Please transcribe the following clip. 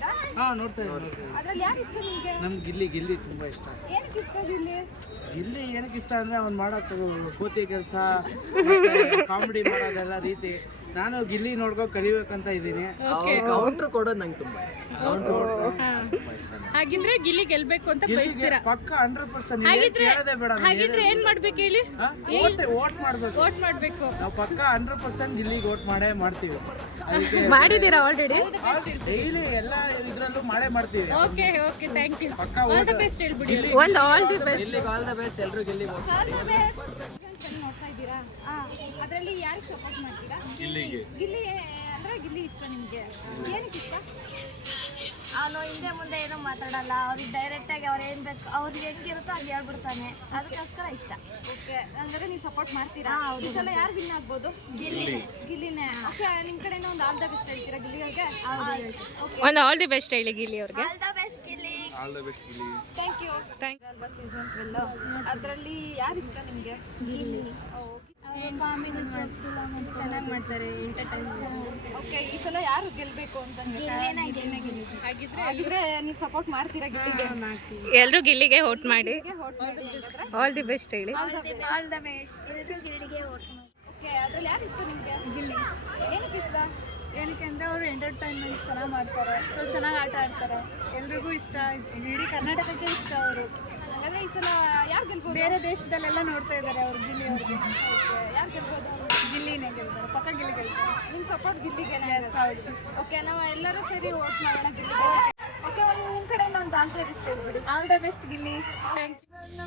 ಇದ್ದೀರಾ? ಹಾ ನೋಡ್ತಾ ಇದ್ದೀನಿ. ಅದ್ರಲ್ಲಿ ಯಾರು ಇಷ್ಟ ನಿಮಗೆ? ನಮ್ಗೆ ಗಿಲ್ಲಿ ಗಿಲ್ಲಿ ತುಂಬಾ ಇಷ್ಟ. ಏನಕ್ಕೆ ಇಷ್ಟ ಗಿಲ್ಲಿ? ಗಿಲ್ಲಿ ಏನಕ್ಕೆ ಇಷ್ಟ ಅಂದ್ರೆ ಅವ್ನು ಮಾಡೋದು ಕೋತಿ ಕೆಲಸ, ಕಾಮಿಡಿ ಮಾಡೋದೆಲ್ಲ ರೀತಿ. ನಾನು ಗಿಲ್ಲಿ ನೋಡ್ಕೊಂಡು ಕಲಿಬೇಕಂತ ಇದ್ದೀನಿ. ಕೌಂಟರ್ ಕೊಡೋದು ನಂಗೆ ತುಂಬಾ ಇಷ್ಟ. ಹಾಗಿದ್ರೆ ಗಿಲ್ಲಿ ಗೆಲ್ಬೇಕು ಅಂತ ಬಯಸ್ತೀರಾ? ಪಕ್ಕ 100%. ಕೇಳೋದೇ ಬೇಡ. ಹಾಗಿದ್ರೆ ಏನ್ ಮಾಡ್ಬೇಕು ಹೇಳಿ? ವೋಟ್ ಮಾಡ್ಬೇಕು. ವೋಟ್ ಮಾಡ್ಬೇಕು. ನಾವು ಪಕ್ಕ 100% ಗಿಲ್ಲಿಗೆ ವೋಟ್ ಮಾಡ್ತೀವಿ. ಮಾಡಿದೀರಾ ಆಲ್ರೆಡಿ? ಡೈಲಿ ಎಲ್ಲ ಇದ್ರಲ್ಲೂ ಮಾಡ್ತೀವಿ. Okay okay, thank you. ಪಕ್ಕ ಆಲ್ ದ ಬೆಸ್ಟ್ ಹೇಳ್ಬಿಡಿ. ಒಂದು ಆಲ್ ದಿ ಬೆಸ್ಟ್ ಎಲ್ರು ಗೆಲ್ಲಿ. ನೋಡ್ತಾ ಇದ್ದೀರಾ? ಅದರಲ್ಲಿ ಯಾರಿಗೆ ಸಪೋರ್ಟ್ ಮಾಡ್ತೀರಾ? ಗಿಲ್ಲಿ ಅಂದ್ರೆ ಗಿಲ್ಲಿ ಇಷ್ಟ ನಿಮಗೆ? ಏನಕ್ಕೆ ಇಷ್ಟ? ಅವನು ಹಿಂದೆ ಮುಂದೆ ಏನೋ ಮಾತಾಡಲ್ಲ, ಅವ್ರಿಗೆ ಡೈರೆಕ್ಟ್ ಆಗಿ ಅವ್ರು ಏನ್ ಬೇಕು ಅವ್ರಿಗೆ ಹೆಂಗಿರುತ್ತೋ ಹಾಗೆ ಹೇಳ್ಬಿಡ್ತಾನೆ, ಅದಕ್ಕೋಸ್ಕರ ಇಷ್ಟ. ಓಕೆ, ಅಂದ್ರೆ ನೀವು ಸಪೋರ್ಟ್ ಮಾಡ್ತೀರಾ? ಈ ಸಲ ಯಾರು ವಿನ್ ಆಗ್ಬೋದು? ಗಿಲ್ಲಿನೇ. ಓಕೆ, ನಿಮ್ಮ ಕಡೆಯಿಂದ ಒಂದು ಆಲ್ ದ ಬೆಸ್ಟ್ ಹೇಳ್ತೀರಾ ಗಿಲ್ಲಿಗೆ? ಒಂದು ಆಲ್ ದಿ ಬೆಸ್ಟ್ ಹೇಳಿ ಗಿಲ್ಲಿ ಅವ್ರಿಗೆ. All the best Gilli. Thank you. ಅಲ್ವಾ ಸೀಸನ್ 12 ಅದರಲ್ಲಿ ಯಾರು ಇಷ್ಟ ನಿಮಗೆ? ಗಿಲ್ಲಿ ಕಾಮಿಡಿ ಜೋಕ್ಸ್ ಎಲ್ಲ ಚೆನ್ನಾಗಿ ಮಾಡ್ತಾರೆ, ಎಂಟರ್ಟೈನ್ಮೆಂಟ್. ಓಕೆ, ಈ ಸಲ ಯಾರು ಗೆಲ್ಲಬೇಕು ಅಂತ ಹಾಗಿದ್ರೆ ನೀವು ಸಪೋರ್ಟ್ ಮಾಡ್ತೀರಾ ಗಿಲ್ಲಿಗೆ? ಎಲ್ಲರೂ ಗಿಲ್ಲಿಗೆ ವೋಟ್ ಮಾಡಿ. ಆಲ್ ದಿ ಬೆಸ್ಟ್ ಹೇಳಿ. ಆಲ್ ದ ಬೆಸ್ಟ್ ಎಲ್ಲರೂ ಗಿಲ್ಲಿಗೆ ವೋಟ್ ಮಾಡಿ. ಓಕೆ, ಅದರಲ್ಲಿ ಯಾರು ಇಷ್ಟ ನಿಮಗೆ? ಗಿಲ್ಲಿ. ಏನಕ್ಕೆ ಇಷ್ಟ? ಏನಕ್ಕೆ ಅಂದರೆ ಅವರು ಎಂಟರ್ಟೈನ್ಮೆಂಟ್ ಚೆನ್ನಾಗಿ ಮಾಡ್ತಾರೆ, ಸೊ ಚೆನ್ನಾಗಿ ಆಟ ಆಡ್ತಾರೆ, ಎಲ್ರಿಗೂ ಇಷ್ಟ, ಇಡೀ ಕರ್ನಾಟಕಕ್ಕೆ ಇಷ್ಟ ಅವರು. ಹಾಗಾದ್ರೆ ಈ ಸಲ ಯಾರು ಗೆಲ್ಬೋದು? ಬೇರೆ ದೇಶದಲ್ಲೆಲ್ಲ ನೋಡ್ತಾ ಇದ್ದಾರೆ ಅವರು ಗಿಲ್ಲಿ ಅವ್ರಿಗೆ. ಯಾರು ಗೆಲ್ಬೋದು? ಗಿಲ್ಲಿನೇ ಗೆಲ್ತಾರೆ, ಪಕ್ಕ ಗಿಲ್ಲಿ ಗೆಲ್ತಾರೆ. ನಿಮ್ಮ ಸಪೋರ್ಟ್ ಗಿಲ್ಲಿಗೆ? ಹೌದು. ಓಕೆ, ನಾವು ಎಲ್ಲರೂ ಸೇರಿ ವೋಟ್ ಮಾಡೋಣ ಗಿಲ್ಲಿಗೆ. ಓಕೆ, ನಿಮ್ಮ ಕಡೆಯಿಂದ ಒಂದು ಆಲ್ ದ ಬೆಸ್ಟ್ ಹೇಳ್ಬಿಡಿ. All the best Gilli. Thank you.